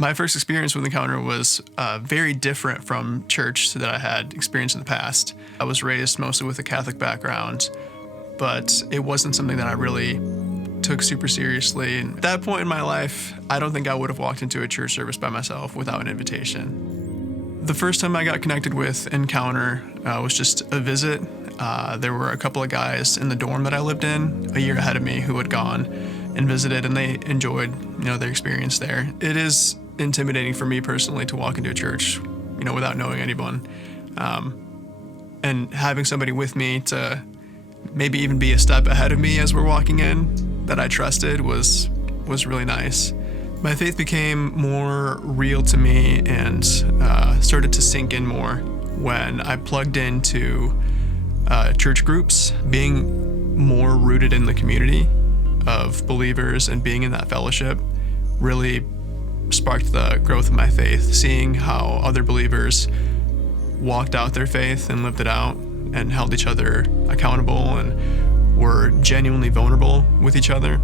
My first experience with Encounter was very different from church that I had experienced in the past. I was raised mostly with a Catholic background, but it wasn't something that I really took super seriously. And at that point in my life, I don't think I would have walked into a church service by myself without an invitation. The first time I got connected with Encounter was just a visit. There were a couple of guys in the dorm that I lived in a year ahead of me who had gone and visited, and they enjoyed, their experience there. It is intimidating for me personally to walk into a church, without knowing anyone. And having somebody with me to maybe even be a step ahead of me as we're walking in that I trusted was really nice. My faith became more real to me and started to sink in more when I plugged into church groups. Being more rooted in the community of believers and being in that fellowship really sparked the growth of my faith. Seeing how other believers walked out their faith and lived it out and held each other accountable and were genuinely vulnerable with each other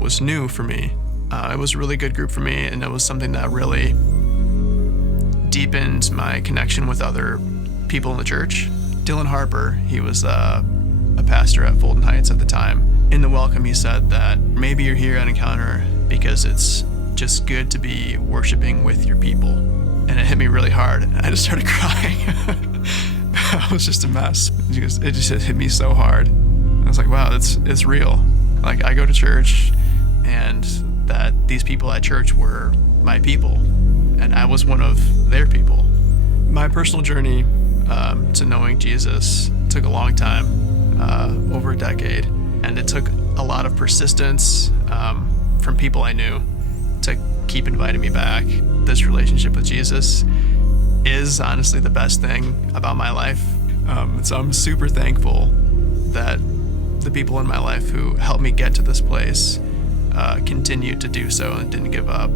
was new for me. It was a really good group for me, and it was something that really deepened my connection with other people in the church. Dylan Harper, he was a pastor at Fulton Heights at the time. In the welcome, he said that maybe you're here at Encounter because it's just good to be worshiping with your people. And it hit me really hard, and I just started crying. I was just a mess. It just hit me so hard. I was like, wow, it's real. Like, I go to church, and that these people at church were my people, and I was one of their people. My personal journey to knowing Jesus took a long time, over a decade, and it took a lot of persistence from people I knew to keep inviting me back. This relationship with Jesus is honestly the best thing about my life. So I'm super thankful that the people in my life who helped me get to this place continued to do so and didn't give up.